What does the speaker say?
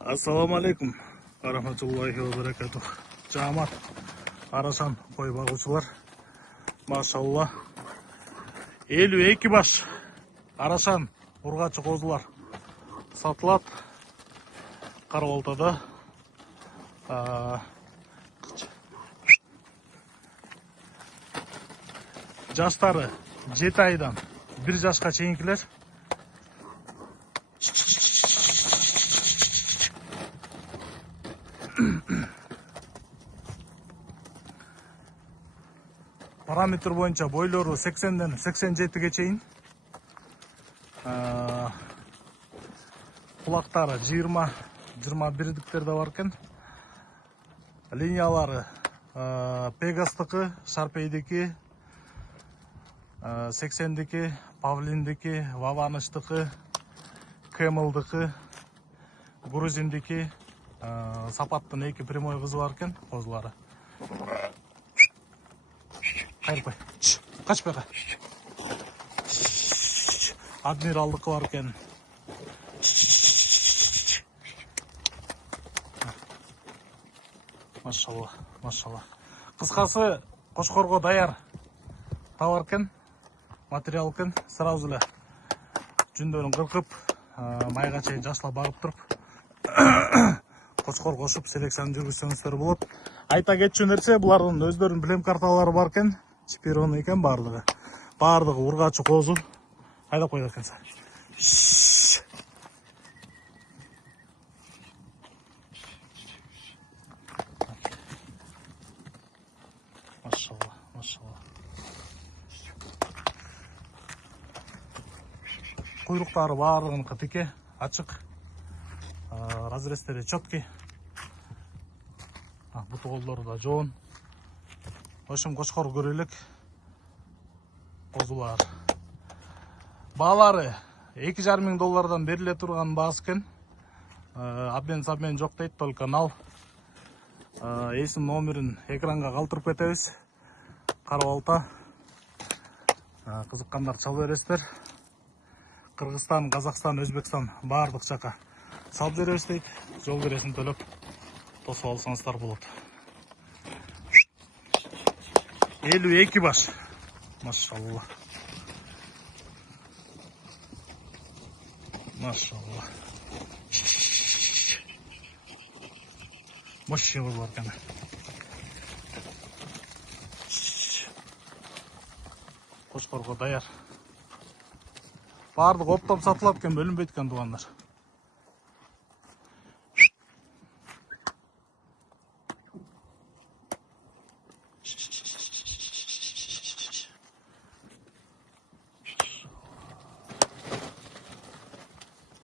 Assalamu alaikum warahmatullahi wabarakatuh. Жамат Арасан кой багуучулар. Машалла. 52 баш Арасан ургачы козулар сатылат. Карабалтада. Жаштары 7 айдан 1 жашка чейинкилер. Параметр боюнча бойлору 80ден 87ге чейин. Кулактары 20-21 да бар экен. Линиялары Пегастыкы, Шарпейдики, 80дики, Павлиндики, Ваваныштыкы, Кэмылдыкы, Грузиндики, Сапаттын 2 прямой кызы бар экен, козулары. Кайрпай. Качпай. Адмиралдыкы бар экен. Машалла, машалла. Кыскасы Кошкорго даяр товар экен, материал экен. Сразу эле жүндөрүн кыркып, майга чейин жашлап багып туруп, Кошкор кошуп селекцияны жүргүзсөңүздөр болот. Айта кетчү нерсе, булардын өздөрүнүн блем карталары бар экен. Чипирон экен бардыгы. Бардыгы ургачы козу. Айдап койду экенсиң. Машалла, машалла. Куйруктары бардыгыныкы тике, ачык. Разрестери четкий. Буту колдору да жоон. Ошым Кошкор көрөлүк козулар. Баалары 2,5 миң доллардан бериле турган баасы экен. Обмен жок дейт, только нал. Эсим номерин экранга калтырып кетебиз. Карабалта. Кызыккандар чала бересиздер. Кыргызстан, Казакстан, Өзбекстан баардык жака салып беребиз дейт. Жол киресин төлөп тосуп алсаңыздар болот. 52 баш. Машалла. Машалла. Мощный бар экен. Кошкорго даяр. Бардык оптоп сатылат экен, бөлүнбөйт экен туугандар.